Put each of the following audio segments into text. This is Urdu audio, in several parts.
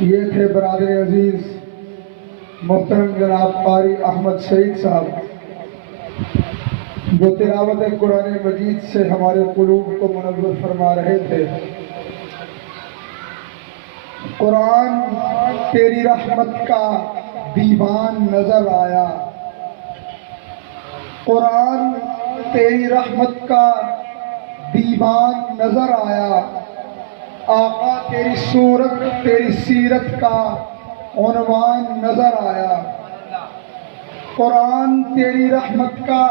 یہ تھے برادر عزیز محترم جناب قاری احمد سعید صاحب، جو تلاوت قرآن مجید سے ہمارے قلوب کو منور فرما رہے تھے۔ قرآن تیری رحمت کا دیوان نظر آیا، قرآن تیری رحمت کا دیوان نظر آیا، آقا تیری صورت تیری سیرت کا عنوان نظر آیا۔ قرآن تیری رحمت کا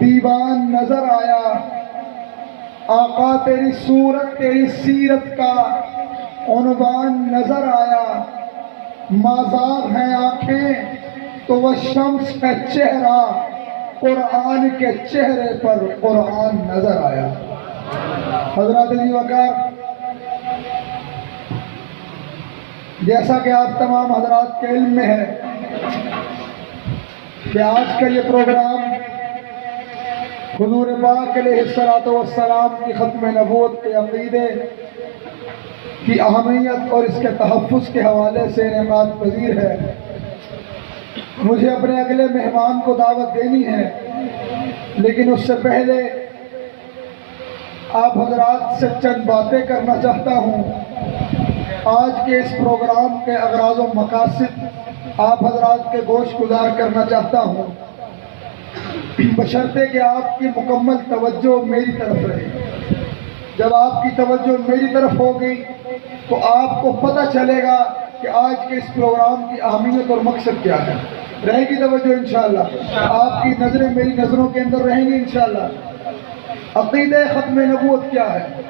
دیوان نظر آیا، آقا تیری صورت تیری سیرت کا عنوان نظر آیا۔ مازاغ ہیں آنکھیں تو وہ شمس کا چہرہ، قرآن کے چہرے پر قرآن نظر آیا۔ حضرات علی وقار، جیسا کہ آپ تمام حضرات کے علم میں ہے کہ آج کا یہ پروگرام حضور پاک علیہ الصلوۃ والسلام کی ختم نبوت کے عقیدے کی اہمیت اور اس کے تحفظ کے حوالے سے انعقاد پذیر ہے۔ مجھے اپنے اگلے مہمان کو دعوت دینی ہے، لیکن اس سے پہلے آپ حضرات سے چند باتیں کرنا چاہتا ہوں۔ آج کے اس پروگرام کے اغراض و مقاصد آپ حضرات کے گوش گزار کرنا چاہتا ہوں، بشرطے کہ آپ کی مکمل توجہ میری طرف رہے۔ جب آپ کی توجہ میری طرف ہوگی تو آپ کو پتہ چلے گا کہ آج کے اس پروگرام کی اہمیت اور مقصد کیا ہے۔ رہے گی توجہ انشاءاللہ، آپ کی نظریں میری نظروں کے اندر رہیں گی انشاءاللہ۔ عقیدہ ختم نبوت کیا ہے؟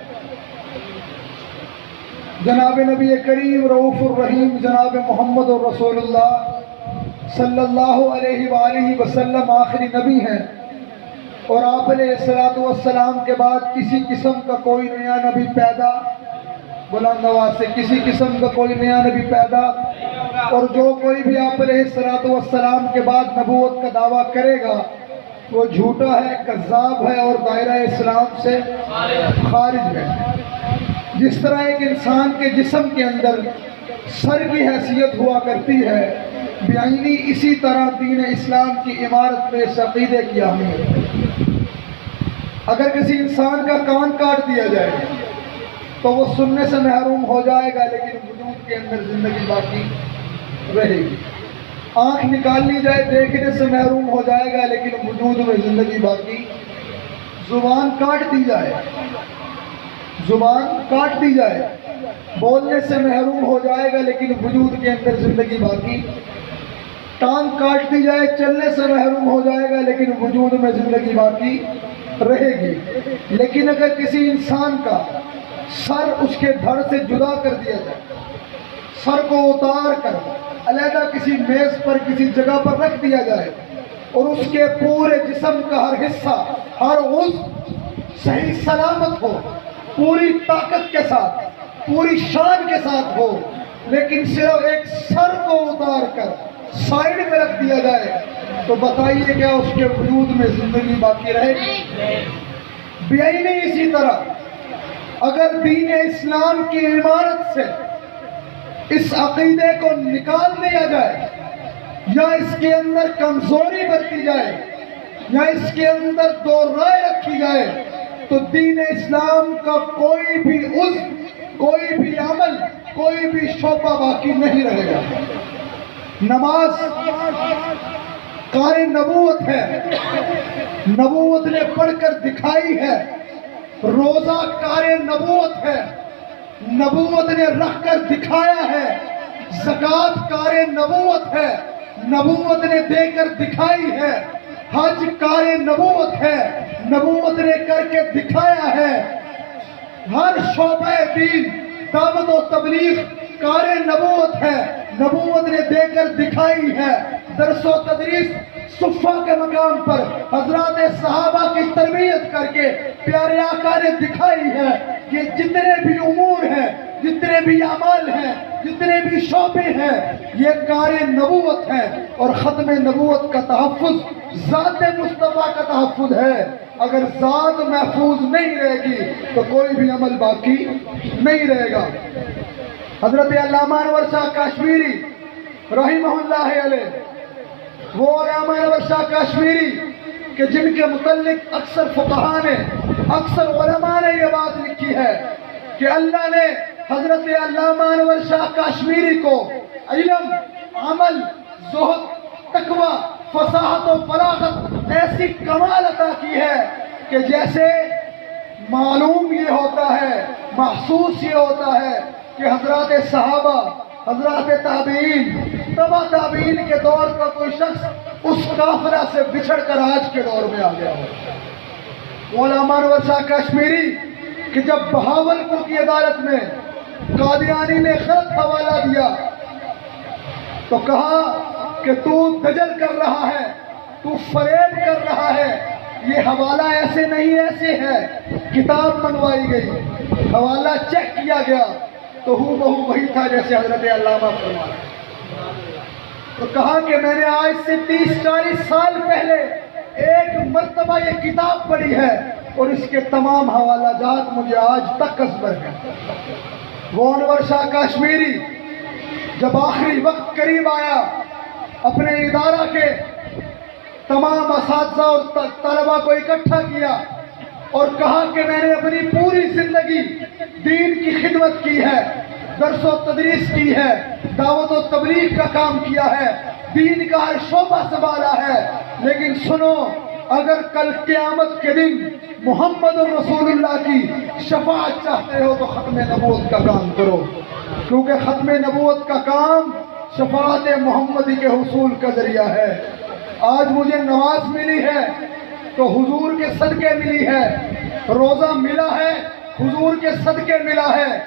جناب نبی کریم رؤوف الرحیم جناب محمد الرسول اللہ صلی اللہ علیہ وآلہ وسلم آخری نبی ہیں، اور آپ علیہ الصلوۃ والسلام کے بعد کسی قسم کا کوئی نیا نبی پیدا، بلند آواز سے، کسی قسم کا کوئی نیا نبی پیدا، اور جو کوئی بھی آپ علیہ الصلوۃ والسلام کے بعد نبوت کا دعویٰ کرے گا وہ جھوٹا ہے، کذاب ہے اور دائرہ اسلام سے خارج ہے۔ جس طرح ایک انسان کے جسم کے اندر سر کی حیثیت ہوا کرتی ہے، بعینی اسی طرح دین اسلام کی عمارت میں اس عقیدے کی اہمیت ہے۔ اگر کسی انسان کا کان کاٹ دیا جائے تو وہ سننے سے محروم ہو جائے گا، لیکن وجود کے اندر زندگی باقی رہے گی۔ آنکھ نکال لی جائے دیکھنے سے محروم ہو جائے گا، لیکن وجود میں زندگی باقی۔ زبان کاٹ دی جائے، زبان کاٹ دی جائے، بولنے سے محروم ہو جائے گا، لیکن وجود کے اندر زندگی باقی۔ ٹانگ کاٹ دی جائے، چلنے سے محروم ہو جائے گا، لیکن وجود میں زندگی باقی رہے گی۔ لیکن اگر کسی انسان کا سر اس کے دھڑ سے جدا کر دیا جائے، سر کو اتار کر علیحدہ کسی میز پر کسی جگہ پر رکھ دیا جائے، اور اس کے پورے جسم کا ہر حصہ، ہر عضو صحیح سلامت ہو، پوری طاقت کے ساتھ، پوری شان کے ساتھ ہو، لیکن صرف ایک سر کو اتار کر سائیڈ میں رکھ دیا جائے، تو بتائیے کیا اس کے وجود میں زندگی باقی رہے گی؟ بعینی اسی طرح اگر دین اسلام کی عمارت سے اس عقیدے کو نکال دیا جائے، یا اس کے اندر کمزوری برتی جائے، یا اس کے اندر دو رائے رکھی جائے، تو دین اسلام کا کوئی بھی عضو، کوئی بھی عمل، کوئی بھی شعبہ باقی نہیں رہے گا۔ نماز کار نبوت ہے، نبوت نے پڑھ کر دکھائی ہے۔ روزہ کار نبوت ہے، نبوت نے رکھ کر دکھایا ہے۔ زکوٰۃ کار نبوت ہے، نبوت نے دے کر دکھائی ہے۔ حج کار نبوت ہے، نبوت نے کر کے دکھایا ہے۔ ہر شعبہ دین، دعوت و تبلیغ کار نبوت ہے، نبوت نے دے کر دکھائی ہے۔ درس و تدریس صفہ کے مقام پر حضرات صحابہ کی تربیت کر کے پیارے آقا نے دکھائی ہے کہ جتنے بھی امور ہیں، جتنے بھی اعمال ہیں، جتنے بھی شعبے ہیں، یہ کار نبوت ہے، اور ختم نبوت کا تحفظ ذات مصطفیٰ کا تحفظ ہے۔ اگر ذات محفوظ نہیں رہے گی تو کوئی بھی عمل باقی نہیں رہے گا۔ حضرت علامہ انور شاہ کشمیری رحمہ اللہ علیہ، وہ علامہ انور شاہ کشمیری کہ جن کے متعلق اکثر فقہاء نے، اکثر علماء نے یہ بات لکھی ہے کہ اللہ نے حضرت علامہ انور شاہ کشمیری کو علم، عمل، زہد، تقوی، فصاحت و بلاغت ایسی کمال عطا کی ہے کہ جیسے معلوم یہ ہوتا ہے، محسوس یہ ہوتا ہے کہ حضرات صحابہ، حضرات تابعین، تبع تابعین کے دور کا کوئی شخص اس کافرہ سے بچھڑ کر آج کے دور میں آ گیا ہو۔ علامہ انور شاہ کشمیری کہ جب بہاولپور کی عدالت میں قادیانی نے غلط حوالہ دیا تو کہا کہ تو دجل کر رہا ہے، تو فریب کر رہا ہے، یہ حوالہ ایسے نہیں ایسے ہے۔ کتاب منگوائی گئی، حوالہ چیک کیا گیا تو ہو بہو وہی تھا جیسے حضرت علامہ فرمایا۔ تو کہا کہ میں نے آج سے 30-40 سال پہلے ایک مرتبہ یہ کتاب پڑھی ہے اور اس کے تمام حوالہ جات مجھے آج تک ازبر ہیں۔ وہ انور شاہ کشمیری جب آخری وقت قریب آیا، اپنے ادارہ کے تمام اساتذہ اور طلبہ کو اکٹھا کیا اور کہا کہ میں نے اپنی پوری زندگی دین کی خدمت کی ہے، درس و تدریس کی ہے، دعوت و تبلیغ کا کام کیا ہے، دین کا ہر شعبہ سنبھالا ہے، لیکن سنو، اگر کل قیامت کے دن محمد رسول اللہ کی شفاعت چاہتے ہو تو ختم نبوت کا کام کرو، کیونکہ ختم نبوت کا کام شفاعت محمدی کے حصول کا ذریعہ ہے۔ آج مجھے نماز ملی ہے تو حضور کے صدقے ملی ہے، روزہ ملا ہے حضور کے صدقے ملا ہے،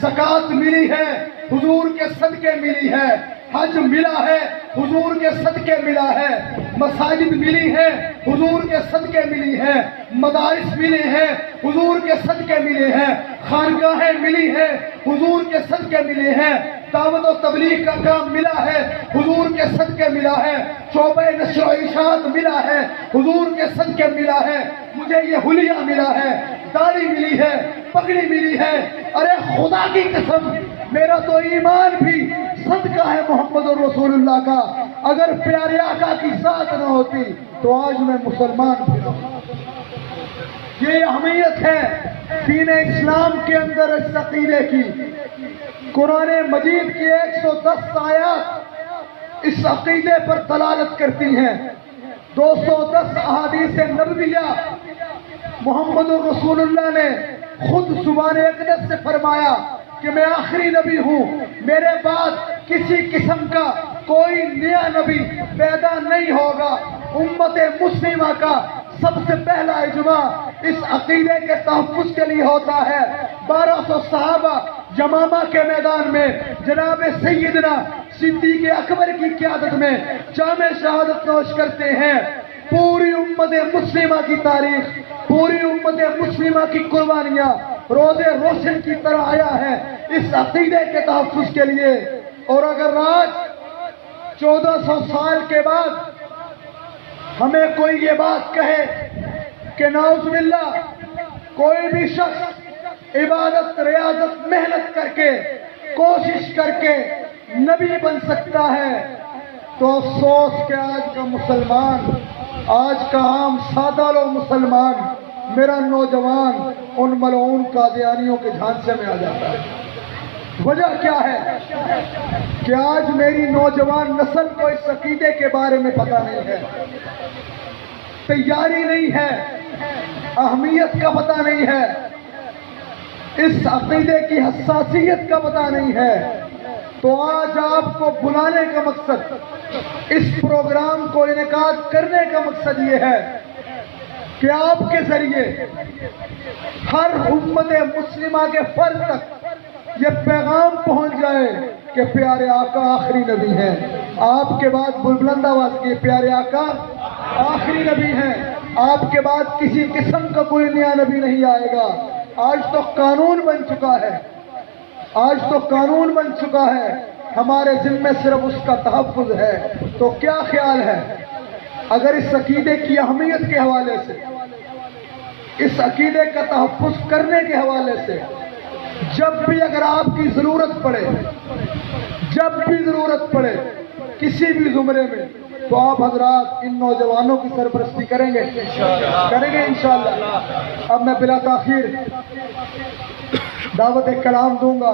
زکوٰۃ ملی ہے حضور کے صدقے ملی ہے، حج ملا ہے حضور کے صدقے ملا ہے، مساجد ملی ہے حضور کے صدقے ملی ہے، مدارس ملے ہیں حضور کے صدقے ملے ہیں، خانقاہیں ملی ہیں حضور کے صدقے ملے ہیں، دعوت و تبلیغ کا کام ملا ہے حضور کے صدقے ملا ہے، شعبہ نشر و ارشاد ملا ہے حضور کے صدقے ملا ہے، مجھے یہ حلیہ ملا ہے، داڑھی ملی ہے، پگڑی ملی ہے۔ ارے خدا کی قسم، میرا تو ایمان بھی صدقہ ہے محمد رسول اللہ کا، اگر پیارے آقا کی ذات نہ ہوتی تو آج میں مسلمان بھی نہ ہوں۔ یہ اہمیت ہے دین اسلام کے اندر اس عقیدے کی۔ قرآن مجید کی 110 آیات اس عقیدے پر دلالت کرتی ہیں، 210 احادیث نبویہ۔ محمد رسول اللہ نے خود زبان اقدس سے فرمایا کہ میں آخری نبی ہوں، میرے بعد کسی قسم کا کوئی نیا نبی پیدا نہیں ہوگا۔ امت مسلمہ کا سب سے پہلا اجماع اس عقیدے کے تحفظ کے لیے ہوتا ہے۔ 1200 صحابہ یمامہ کے میدان میں جناب سیدنا صدیق اکبر کی قیادت میں جامع شہادت نوش کرتے ہیں۔ پوری امت مسلمہ کی تاریخ، پوری امت مسلمہ کی قربانیاں روزے روشن کی طرح آیا ہے اس عقیدے کے تحفظ کے لیے۔ اور اگر آج 1400 سال کے بعد ہمیں کوئی یہ بات کہے کہ نعوذ باللہ کوئی بھی شخص عبادت، ریاضت، محنت کر کے، کوشش کر کے نبی بن سکتا ہے، تو افسوس کہ آج کا مسلمان، آج کا عام سادہ لو مسلمان، میرا نوجوان ان ملعون قادیانیوں کے جھانسے میں آ جاتا ہے۔ وجہ کیا ہے کہ آج میری نوجوان نسل کو اس عقیدے کے بارے میں پتہ نہیں ہے، تیاری نہیں ہے، اہمیت کا پتہ نہیں ہے، اس عقیدے کی حساسیت کا پتہ نہیں ہے۔ تو آج آپ کو بلانے کا مقصد، اس پروگرام کو انعقاد کرنے کا مقصد یہ ہے کہ آپ کے ذریعے ہر امت مسلمہ کے فرد تک یہ پیغام پہنچ جائے کہ پیارے آقا آخری نبی ہیں۔ آپ کے بعد بلند آواز کی، پیارے آقا آخری نبی ہیں، آپ کے بعد کسی قسم کا کوئی نیا نبی نہیں آئے گا۔ آج تو قانون بن چکا ہے، آج تو قانون بن چکا ہے، ہمارے ذمے صرف اس کا تحفظ ہے۔ تو کیا خیال ہے اگر اس عقیدے کی اہمیت کے حوالے سے، اس عقیدے کا تحفظ کرنے کے حوالے سے جب بھی اگر آپ کی ضرورت پڑے، جب بھی ضرورت پڑے کسی بھی زمرے میں، تو آپ حضرات ان نوجوانوں کی سرپرستی کریں گے؟ کریں گے انشاءاللہ۔ اب میں بلا تاخیر دعوت کلام دوں گا۔